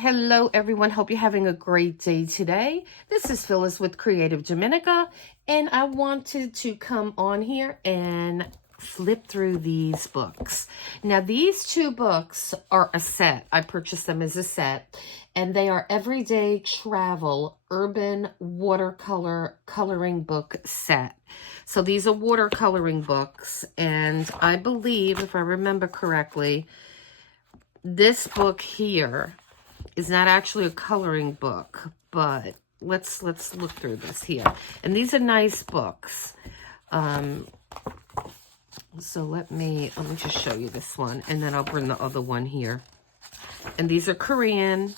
Hello everyone, hope you're having a great day today. This is Phyllis with CreativeDomenica, and I wanted to come on here and flip through these books. Now these two books are a set. I purchased them as a set, and they are Everyday Travel Urban Watercolor Coloring Book Set. So these are watercoloring books, and I believe, if I remember correctly, this book here is not actually a coloring book, but let's look through this here. And these are nice books. So let me just show you this one, and then I'll bring the other one here. And these are Korean.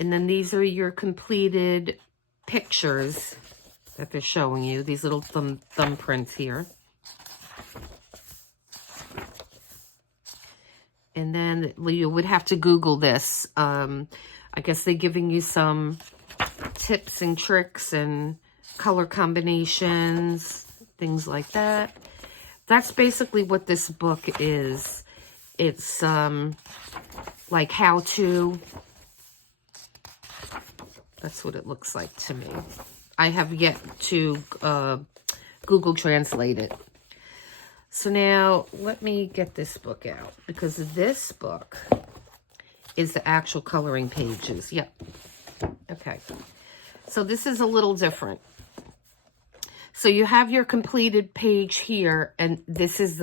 And then these are your completed pictures that they're showing you, these little thumbprints here. And then you would have to Google this. I guess they're giving you some tips and tricks and color combinations, things like that. That's basically what this book is. It's like how to. That's what it looks like to me. I have yet to Google Translate it. So now, let me get this book out, because this book is the actual coloring pages. Yep. Okay. So this is a little different. So you have your completed page here, and this is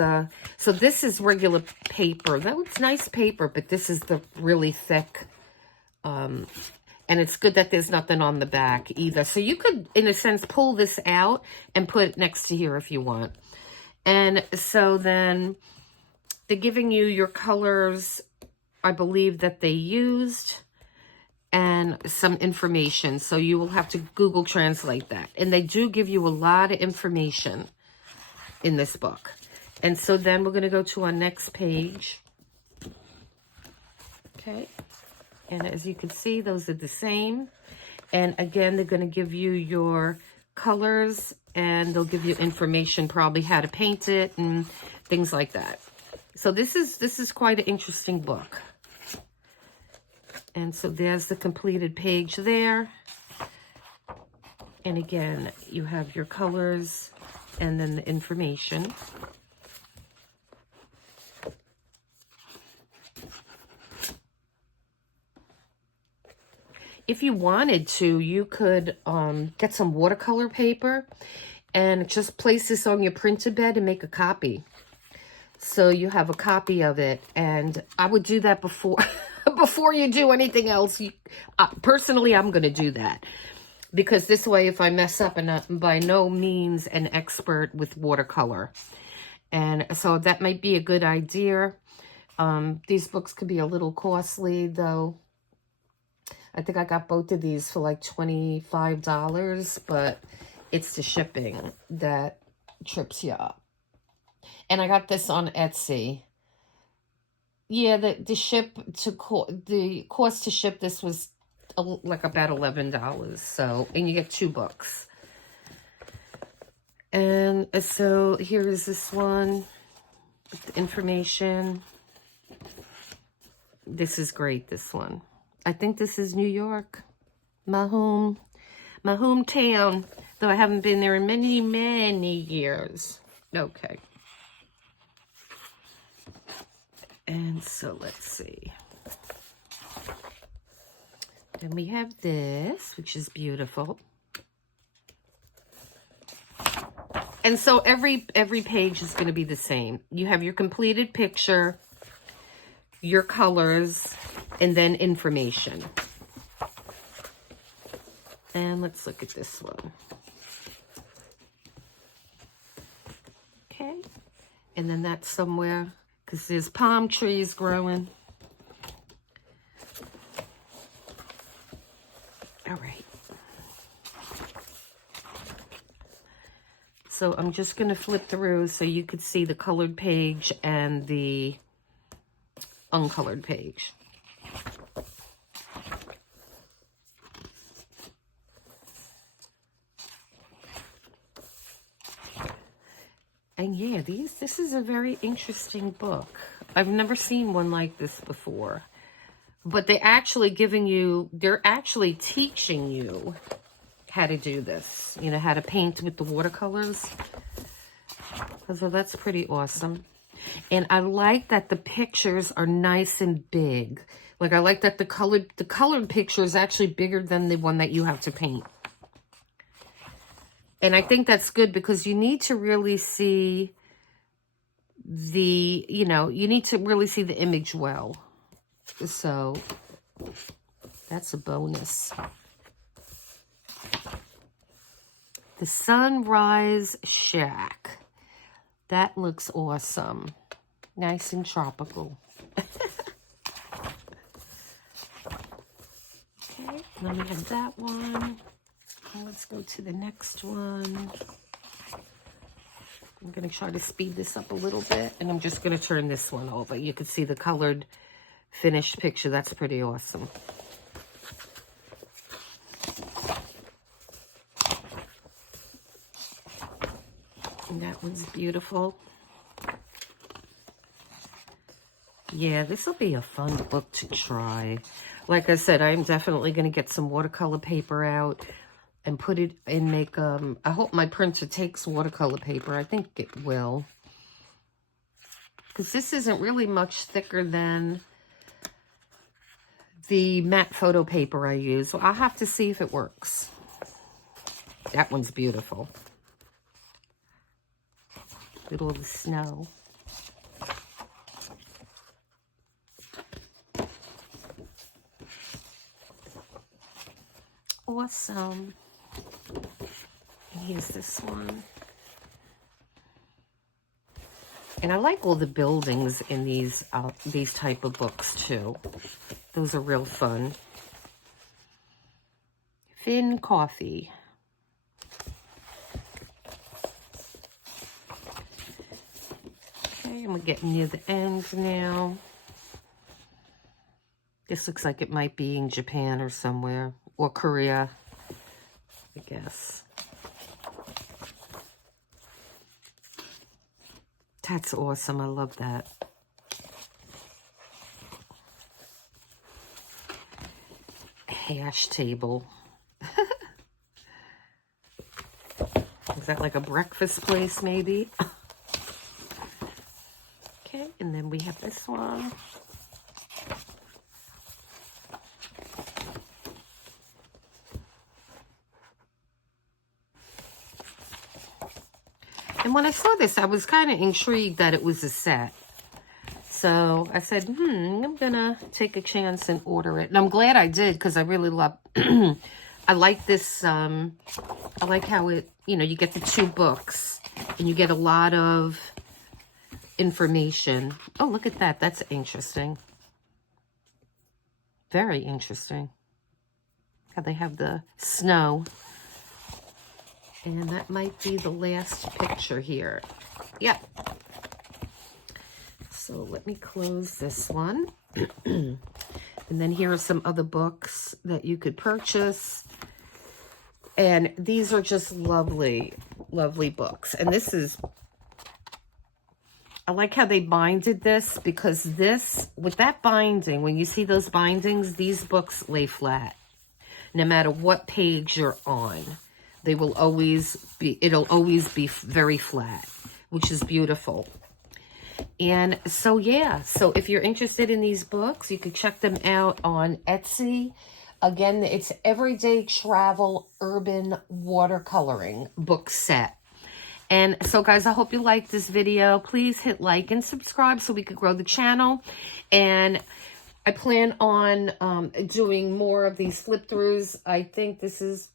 so this is regular paper. That's nice paper, but this is the really thick, and it's good that there's nothing on the back either. So you could, in a sense, pull this out and put it next to here if you want. And so then they're giving you your colors, I believe, that they used, and some information. So you will have to Google Translate that. And they do give you a lot of information in this book. And so then we're going to go to our next page. Okay. And as you can see, those are the same. And again, they're going to give you your colors, and they'll give you information, probably how to paint it and things like that. So this is quite an interesting book. And so there's the completed page there. And again, you have your colors and then the information. If you wanted to, you could get some watercolor paper and just place this on your printer bed and make a copy. So you have a copy of it. And I would do that before before you do anything else. Personally, I'm going to do that. Because this way, if I mess up, and I'm by no means an expert with watercolor. And so that might be a good idea. These books could be a little costly, though. I think I got both of these for like $25, but it's the shipping that trips you up. And I got this on Etsy. Yeah, the cost to ship this was like about $11. So, and you get 2 books. And so here is this one with the information. This is great, this one. I think this is New York, my hometown, though I haven't been there in many, many years. Okay. And so let's see. Then we have this, which is beautiful. And so every page is going to be the same. You have your completed picture, your colors, and then information. And let's look at this one. Okay. And then that's somewhere, because there's palm trees growing. All right. So I'm just going to flip through so you could see the colored page and the uncolored page. And yeah, this is a very interesting book. I've never seen one like this before. But they're actually teaching you how to do this. You know, how to paint with the watercolors. So that's pretty awesome. And I like that the pictures are nice and big. Like, I like that the colored picture is actually bigger than the one that you have to paint. And I think that's good because you need to really see the, you need to really see the image well. So that's a bonus. The Sunrise Shack. That looks awesome. Nice and tropical. Okay, let me have that one. Let's go to the next one. I'm going to try to speed this up a little bit, and I'm just going to turn this one over. You can see the colored finished picture. That's pretty awesome. And that one's beautiful. Yeah, this will be a fun book to try. Like I said, I'm definitely going to get some watercolor paper out and put it and make, I hope my printer takes watercolor paper. I think it will. Because this isn't really much thicker than the matte photo paper I use. So I'll have to see if it works. That one's beautiful. Look at all the snow. Awesome. And here's this one. And I like all the buildings in these type of books too. Those are real fun. Finn Coffee. Okay, and we're getting near the end now. This looks like it might be in Japan or somewhere. Or Korea, I guess. That's awesome. I love that. Hash table. Is that like a breakfast place, maybe? Okay, and then we have this one. And when I saw this, I was kind of intrigued that it was a set. So I said, I'm going to take a chance and order it. And I'm glad I did because I really love, I like this, I like how it, you get the 2 books and you get a lot of information. Oh, look at that. That's interesting. Very interesting. How they have the snow. And that might be the last picture here. Yep. So let me close this one. And then here are some other books that you could purchase. And these are just lovely, lovely books. And this is, I like how they binded this because this, with that binding, when you see those bindings, these books lay flat. No matter what page you're on. They will always be, it'll always be very flat, which is beautiful. And so, yeah, so if you're interested in these books, you can check them out on Etsy. Again, it's Everyday Travel Urban Watercoloring book set. And so, guys, I hope you liked this video. Please hit like and subscribe so we could grow the channel. And I plan on doing more of these flip-throughs. I think this is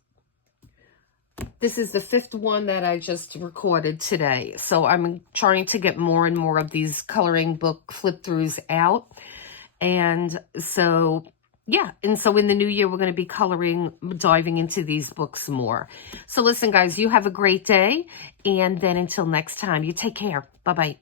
the 5th one that I just recorded today. So I'm trying to get more and more of these coloring book flip-throughs out. And so, yeah. And so in the new year, we're going to be diving into these books more. So listen, guys, you have a great day. And then until next time, you take care. Bye-bye.